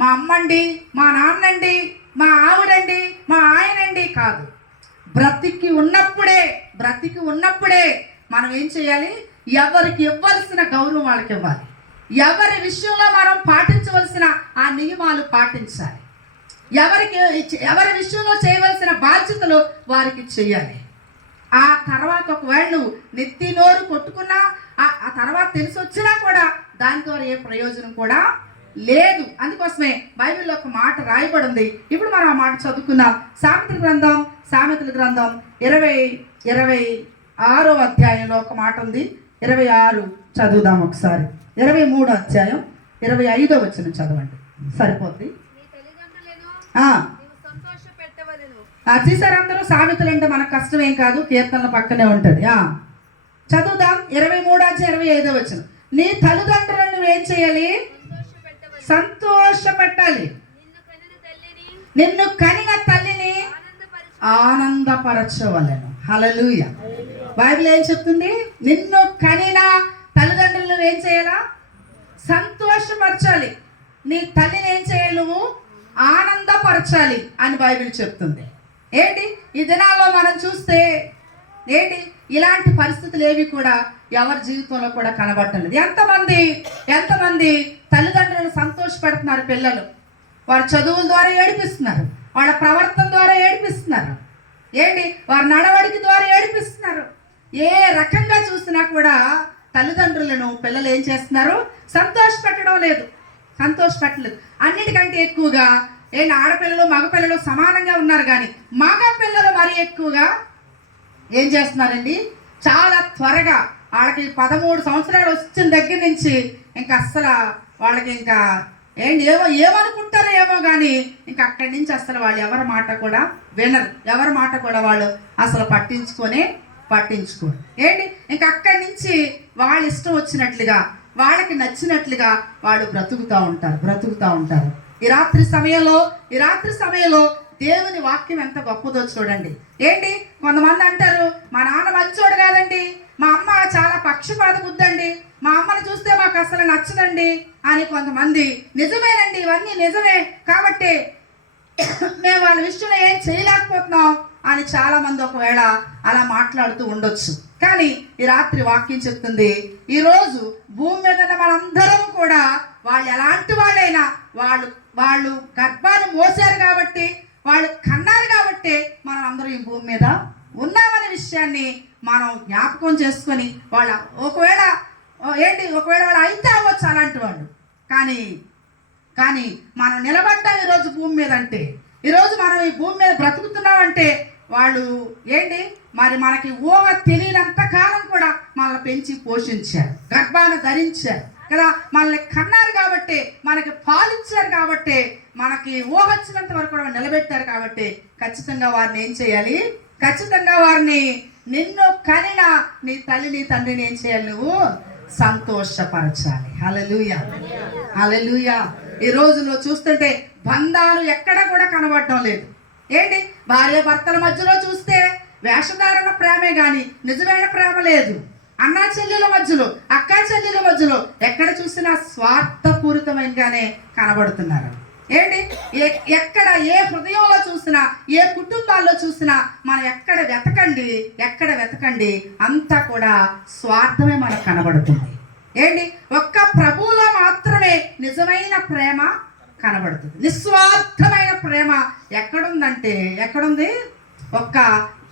మా అమ్మండి, మా నాన్నండి, మా ఆవిడండి, మా ఆయనండి కాదు. బ్రతికి ఉన్నప్పుడే మనం ఏం చేయాలి? ఎవరికి ఇవ్వాల్సిన గౌరవం వాళ్ళకి ఇవ్వాలి. ఎవరి విషయంలో మనం పాటించవలసిన ఆ నియమాలు పాటించాలి. ఎవరి విషయంలో చేయవలసిన బాధ్యతలు వారికి చేయాలి. ఆ తర్వాత ఒకవేళ నువ్వు నెత్తి నోరు కొట్టుకున్నా, ఆ తర్వాత తెలిసి వచ్చినా కూడా దాని ద్వారా ఏ ప్రయోజనం కూడా లేదు. అందుకోసమే బైబిల్లో ఒక మాట రాయబడి ఉంది. ఇప్పుడు మనం ఆ మాట చదువుకుందాం. సామెతల గ్రంథం 26వ అధ్యాయంలో ఒక మాట ఉంది. 26 చదువుదాం ఒకసారి. 23వ అధ్యాయం 25వ వచనం చదవండి, సరిపోద్ది. చూసారు అందరూ, సామెతలు అంటే మనకు కష్టం ఏం కాదు, కీర్తనల పక్కనే ఉంటుంది. చదువుదాం. 23 25వ వచనం. నీ తల్లిదండ్రులను నువ్వేం చేయాలి? సంతోషపెట్టాలి. నిన్ను కనిన తల్లిని ఆనందపరచవలెను. హల్లెలూయా. బైబిల్ ఏం చెప్తుంది? నిన్ను కనిన తల్లిదండ్రులను ఏం చేయాలా? సంతోషపరచాలి. నీ తల్లిని ఏం చేయాలి? నువ్వు ఆనందపరచాలి అని బైబిల్ చెప్తుంది. ఏంటి ఈ దినాల్లో మనం చూస్తే ఏంటి ఇలాంటి పరిస్థితులు ఏవి కూడా ఎవరి జీవితంలో కూడా కనబడలేదు. ఎంతమంది తల్లిదండ్రులను సంతోషపెడుతున్నారు. పిల్లలు వారి చదువుల ద్వారా ఏడిపిస్తున్నారు, వాళ్ళ ప్రవర్తన ద్వారా ఏడిపిస్తున్నారు, ఏంటి వారి నడవడిక ద్వారా ఏడిపిస్తున్నారు. ఏ రకంగా చూసినా కూడా తల్లిదండ్రులను పిల్లలు ఏం చేస్తున్నారు? సంతోషపెట్టలేదు. అన్నిటికంటే ఎక్కువగా ఆడపిల్లలు మగపిల్లలు సమానంగా ఉన్నారు, కానీ మగ పిల్లలు మరీ ఎక్కువగా ఏం చేస్తున్నారండి? చాలా త్వరగా వాళ్ళకి 13 సంవత్సరాలు వచ్చిన దగ్గర నుంచి ఇంకా అస్సలు వాళ్ళకి ఇంకా ఏమనుకుంటారో ఏమో కానీ ఇంకా అక్కడి నుంచి అసలు వాళ్ళు ఎవరి మాట కూడా వినరు. ఎవరి మాట కూడా వాళ్ళు అసలు పట్టించుకోరు. ఇంకా అక్కడి నుంచి వాళ్ళ ఇష్టం వచ్చినట్లుగా, వాళ్ళకి నచ్చినట్లుగా వాళ్ళు బ్రతుకుతూ ఉంటారు. ఈ రాత్రి సమయంలో దేవుని వాక్యం ఎంత గొప్పదో చూడండి. కొంతమంది అంటారు, మా నాన్న మంచోడు కాదండి, మా అమ్మ చాలా పక్షపాత బుద్ధండి, మా అమ్మని చూస్తే మాకు అసలు నచ్చదండి అని కొంతమంది. నిజమేనండి, ఇవన్నీ నిజమే, కాబట్టి మేము వాళ్ళ విషయంలో ఏం చేయలేకపోతున్నాం అని చాలా మంది ఒకవేళ అలా మాట్లాడుతూ ఉండొచ్చు. కానీ ఈ రాత్రి వాక్యం చెప్తుంది, ఈరోజు భూమి మీద మనందరం కూడా వాళ్ళు ఎలాంటి వాళ్ళైనా వాళ్ళు గర్భాన్ని మోసారు కాబట్టి, వాళ్ళు కన్నారు కాబట్టి మనం అందరూ ఈ భూమి మీద ఉన్నామనే విషయాన్ని మనం జ్ఞాపకం చేసుకొని, ఒకవేళ వాళ్ళు అయితే అవ్వచ్చు అలాంటి వాళ్ళు, కానీ మనం నిలబడ్డాం ఈరోజు భూమి మీద అంటే, ఈరోజు మనం ఈ భూమి మీద బ్రతుకుతున్నామంటే వాళ్ళు మరి మనకి ఊహ తెలియనంత కాలం కూడా మనల్ని పెంచి పోషించారు, గర్భాన్ని ధరించారు కదా, మనల్ని కన్నారు కాబట్టి, మనకి పాలిచ్చారు కాబట్టి, మనకి ఊహ వచ్చినంత వరకు కూడా నిలబెట్టారు కాబట్టి ఖచ్చితంగా వారిని ఏం చేయాలి? ఖచ్చితంగా వారిని, నిన్ను కనిన నీ తల్లి నీ తండ్రిని ఏం చేయాలి? నువ్వు సంతోషపరచాలి. హల్లెలూయా. ఈ రోజులో చూస్తుంటే బంధాలు ఎక్కడ కూడా కనబడటం లేదు. భార్య భర్తల మధ్యలో చూస్తే వేషధారణ ప్రేమే గాని నిజమైన ప్రేమ లేదు. అన్నా చెల్లెల మధ్యలో, అక్క చెల్లెల మధ్యలో ఎక్కడ చూసినా స్వార్థపూరితమైనగానే కనబడుతున్నారు. ఎక్కడ ఏ హృదయంలో చూసినా, ఏ కుటుంబాల్లో చూసినా మనం ఎక్కడ వెతకండి అంతా కూడా స్వార్థమే మనకు కనబడుతుంది. ఒక్క ప్రభువులో మాత్రమే నిజమైన ప్రేమ కనబడుతుంది. నిస్వార్థమైన ప్రేమ ఎక్కడుంది? ఒక్క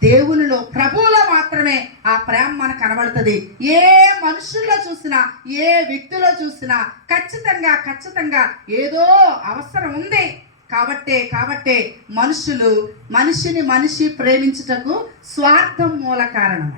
దేవునిలో, ప్రభువులో మాత్రమే ఆ ప్రేమ మనకు కనబడుతుంది. ఏ మనుషుల్లో చూసినా, ఏ వ్యక్తిలో చూసినా ఖచ్చితంగా ఏదో అవసరం ఉంది. కాబట్టే మనిషి ప్రేమించుటకు స్వార్థం మూల కారణం.